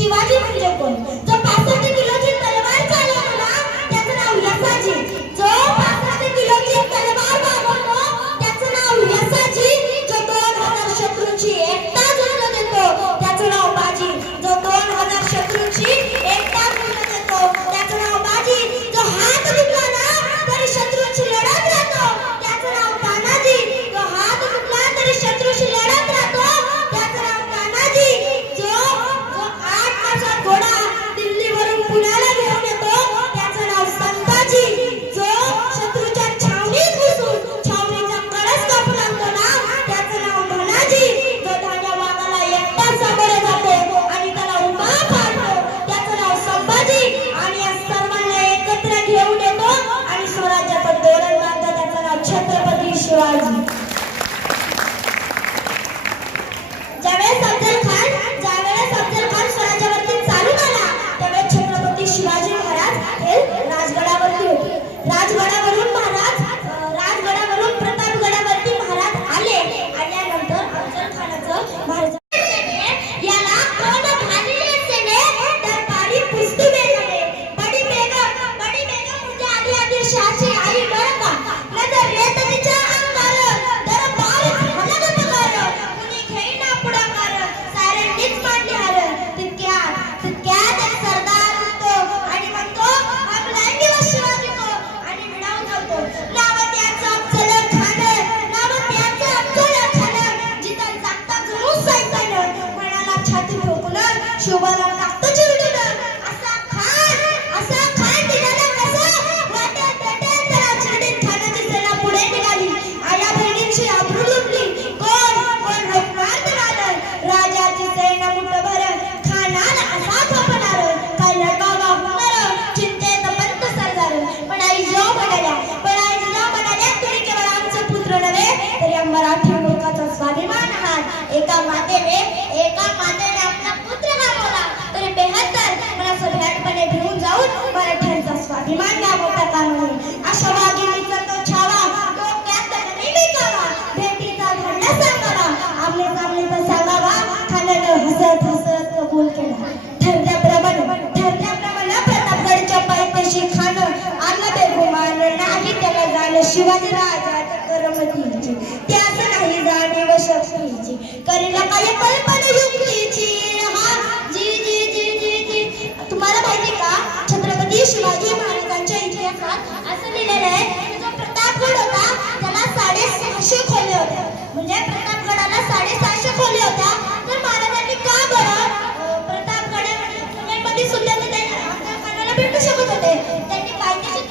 शिवाजी म्हणजे कोण? शिवाजी ज्यावेळेस अफजल खान ज्यावेळेस अफजल खान स्वराज्यावरती चालून आला त्यावेळेस छत्रपती शिवाजी महाराज हे राजगडावरती होते. राजगडावरून महाराज राजगडावरून प्रतापगडावरती महाराज आले आल्यानंतर अफजल खानाचं महाराज याला कोण बडी बेगम बडी बेगम म्हणजे आधी एका मातेने एका मातेने आपला पुत्र गमावला तरी बेहत्तर पण असं भ्याटपणे भिवून जाऊन मराठ्यांचा स्वाभिमान गमावता कामा नये अशा वाघिणीचा तो छावा डोक्यात नेहमी कावा भेटीचा धडा सांगावा आमने सामने तर सांगावा. खाण्यानं हसत हसत कबूल केला. ठरल्याप्रमाणे ठरल्याप्रमाणे प्रतापगडच्या पायथ्याशी खाणं अन्न बेगुमान नाही त्याला जाणं शिवाजीराज महाराजांच्या असं लिहिलेलं आहे की जो प्रतापगड होता त्याला साडेसहाशे खोले होत्या म्हणजे प्रतापगडाला साडेसहाशे खोले होत्या तर महाराजांनी का बरं प्रतापगडमध्ये सुद्धा ते भेटू शकत होते? त्यांनी पायथ्याशी